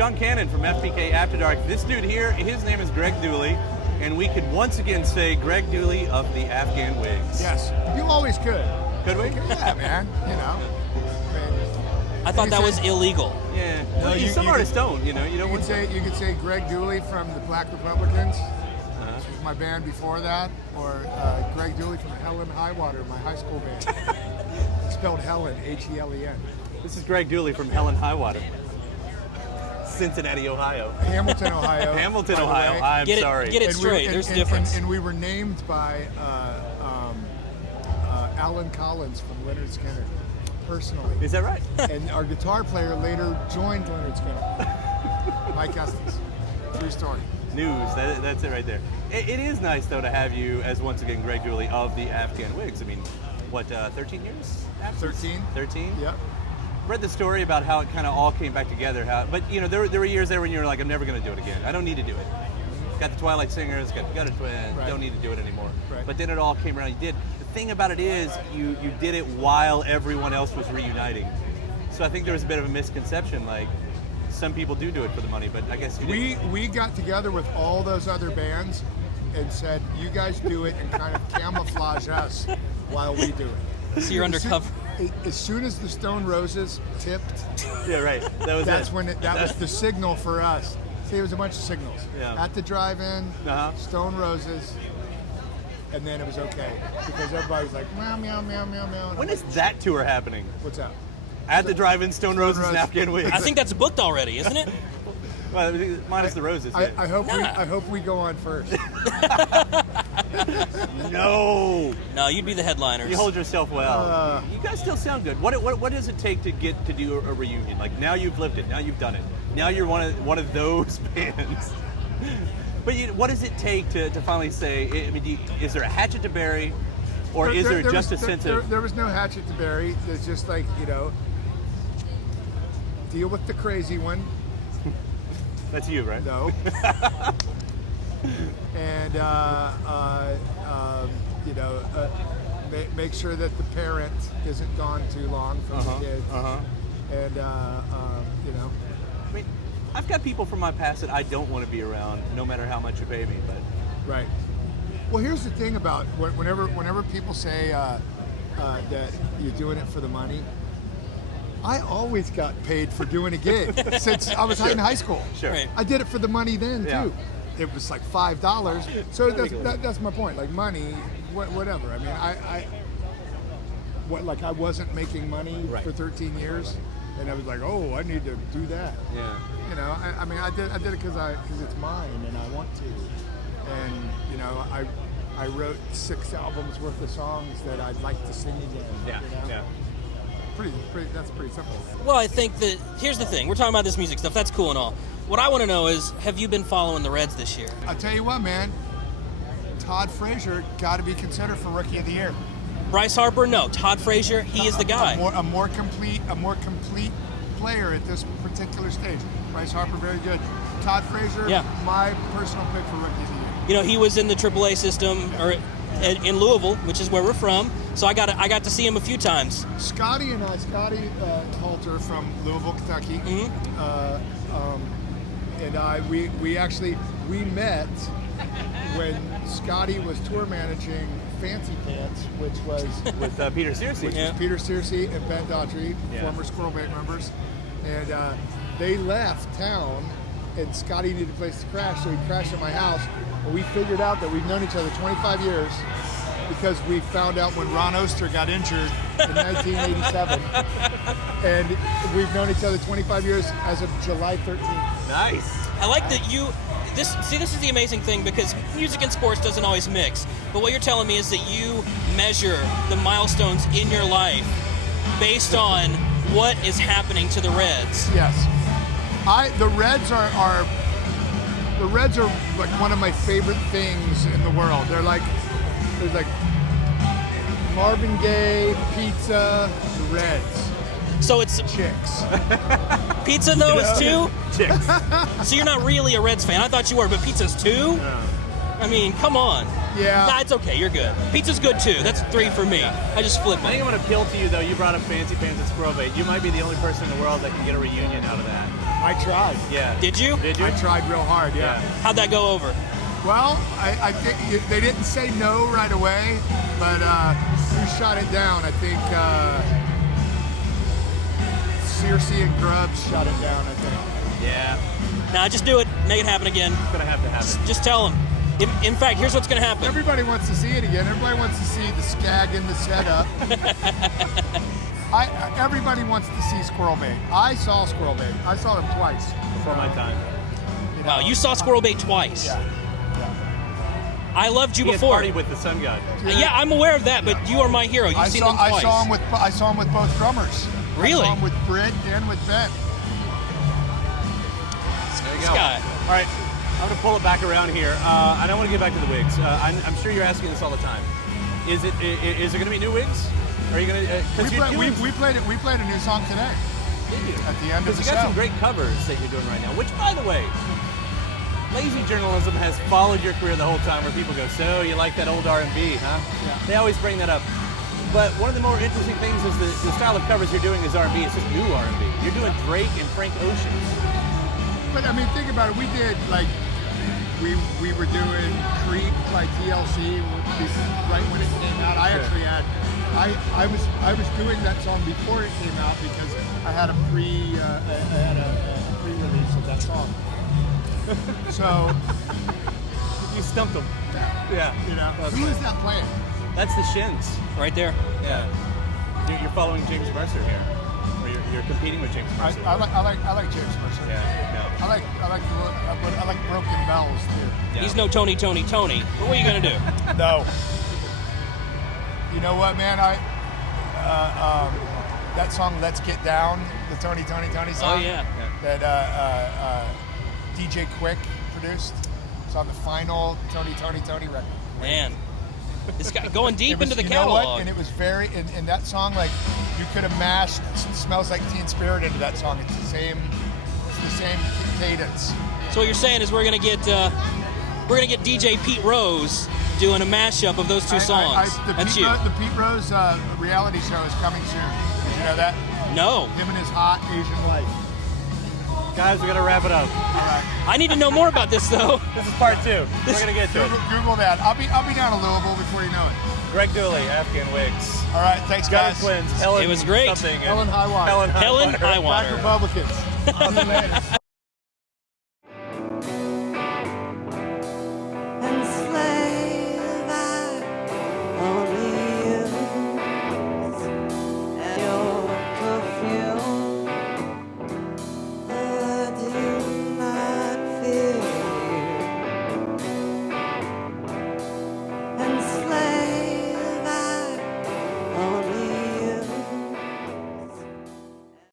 Sean Cannon from FPK After Dark. This dude here, his name is Greg Dulli, and we could once again say Greg Dulli of the Afghan Whigs. Yes, you always could. Could we? Yeah, man. You know. I thought that was illegal. Yeah. No, Well, some artists don't, you know. You don't You could say Greg Dulli from the Black Republicans, which was my band before that, or Greg Dulli from Helen Highwater, my high school band. Spelled Helen, Helen. This is Greg Dulli from Helen Highwater. Cincinnati, Ohio. Hamilton, Ohio. Hamilton, by the Ohio. way. I'm sorry. Get it And straight. There's a difference. And we were named by Alan Collins from Leonard Skinner, personally. Is that right? And our guitar player later joined Leonard Skinner. Mike Estes. True story. News. That's it right there. It is nice, though, to have you as, once again, Greg Dulli of the Afghan Whigs. I mean, what, 13 years? 13. 13? Yep. Read the story about how it kind of all came back together. But, you know, there were years there when you were like, I'm never going to do it again. I don't need to do it. Got the Twilight Singers, got a twin, Right. Don't need to do it anymore. Right. But then it all came around. You did. The thing about it is you did it while everyone else was reuniting. So I think there was a bit of a misconception, like some people do it for the money, but I guess you didn't. We got together with all those other bands and said, you guys do it and kind of camouflage us while we do it. So you're undercover. As soon as the Stone Roses tipped, Yeah, right. that was the signal for us. See, it was a bunch of signals. Yeah. At the drive-in, Uh-huh. Stone Roses, and then it was okay because everybody's like meow meow meow meow meow. When is that tour happening? What's up? At the drive-in, Stone Roses and Roses. Afghan Whigs. I think that's booked already, isn't it? Well, minus the roses. I hope Nah. I hope we go on first. No. No, you'd be the headliners. You hold yourself well. You guys still sound good. What does it take to get to do a reunion? Like, now you've lived it. Now you've done it. Now you're one of those bands. But what does it take to finally say? I mean, is there a hatchet to bury, or is there just a sense of? There was no hatchet to bury. There's just like, you know, deal with the crazy one. That's you, right? No. And you know, make sure that the parent isn't gone too long from the kids. And you know. I mean, I've got people from my past that I don't want to be around, no matter how much you pay me. But Right. Well, here's the thing about whenever people say that you're doing it for the money, I always got paid for doing a gig since I was in high school. Sure. Right. I did it for the money then Yeah. too. It was like $5. So that's my point. Like money, whatever. I mean, I wasn't making money Right. for 13 years, and I was like, oh, I need to do that. yeah. You know, I mean, I did it because it's mine and I want to. And you know, I wrote 6 albums worth of songs that I'd like to sing again. Yeah. You know? Yeah. That's pretty simple. Well, I think that here's the thing. We're talking about this music stuff. That's cool and all. What I want to know is, have you been following the Reds this year? I'll tell you what, man. Todd Frazier got to be considered for Rookie of the Year. Bryce Harper? No. Todd Frazier? He is the guy. A more complete player at this particular stage. Bryce Harper, very good. Todd Frazier, Yeah. my personal pick for Rookie of the Year. You know, he was in the AAA system or in Louisville, which is where we're from. So I got to see him a few times. Scotty Halter from Louisville, Kentucky, and we met when Scotty was tour managing Fancy Pants, which was With Peter Searcy. Yeah. Peter Searcy and Ben Daughtry, Yeah. former Squirrel Bait members, and they left town, and Scotty needed a place to crash, so he crashed at my house. And we figured out that we've known each other 25 years because we found out when Ron Oster got injured in 1987, and we've known each other 25 years as of July 13th. Nice. I like that this is the amazing thing, because music and sports doesn't always mix. But what you're telling me is that you measure the milestones in your life based on what is happening to the Reds. Yes, the Reds are like one of my favorite things in the world. There's like Marvin Gaye, pizza, the Reds, So it's chicks. pizza though is 2. Chicks. So you're not really a Reds fan. I thought you were, but pizza's 2. I mean, come on. Yeah. Nah, it's okay. You're good. Pizza's good too. That's 3 for me. I just flip I think it. I'm going to appeal to you, though. You brought up Fancy Pants and Squirrel Bait. You might be the only person in the world that can get a reunion out of that. I tried. Yeah. Did you? Did you? I tried real hard. Yeah. How'd that go over? Well, I think they didn't say no right away, but who shot it down? I think Circe and Grubbs shot it down. I think. Yeah. Nah, just do it. Make it happen again. It's gonna have to happen. Just tell them. In fact, here's what's going to happen. Everybody wants to see it again. Everybody wants to see the skag in the setup. Everybody wants to see Squirrel Bait. I saw Squirrel Bait. I saw them twice. Before my time. Wow, you saw Squirrel Bait twice. Yeah. I loved you He had before. partied with the Sun God. Yeah, I'm aware of that, but you are my hero. You've seen them twice. I saw him with both drummers. Really? I saw him with Britt and with Ben. There you This go. guy. All right, I'm going to pull it back around here. I don't want to get back to the Whigs. I'm sure you're asking this all the time. Is there going to be new Whigs? Are you going to? We played a new song today. Did you? At the end of the Because you got show. some great covers that you're doing right now. Which, by the way, lazy journalism has followed your career the whole time. Where people go, so you like that old R&B, huh? Yeah. They always bring that up. But one of the more interesting things is the style of covers you're doing is R&B. It's just new R&B. You're doing Drake and Frank Ocean. But I mean, think about it. We did we were doing Creep by TLC right when it came out. I actually had I was doing that song before it came out because I had a pre-release of that song. So You stumped them. Yeah. you know, who is that playing? That's the Shins. Right there. Yeah. You're following James Mercer here. Or you're competing with James I Mercer. like James Mercer. Yeah. I like Broken Bells too. Yeah. He's no Tony. But what are you going to do? No. You know what, man? That song "Let's Get Down," the Tony song. Oh, yeah. That DJ Quick produced. It's on the final Tony record. Man, this guy going deep It was- into the you know what? catalog. And it was very in that song. Like you could have mashed "Smells Like Teen Spirit" into that song. It's the same cadence. So what you're saying is we're gonna get DJ Pete Rose doing a mashup of those two songs. That's you. The Pete Rose reality show is coming soon. Did you know that? No, Him and his hot Asian wife. Guys, we got to wrap it up. All right. I need to know more about this though. This is part 2. We're going to get to it. Google that. I'll be down to Louisville before you know it. Greg Dulli, Afghan Whigs. All right, thanks, Gutter guys. Twins. Helen It was great. something. Helen Highwater. Helen Helen Highwater. Highwater. Black Republicans. See you later.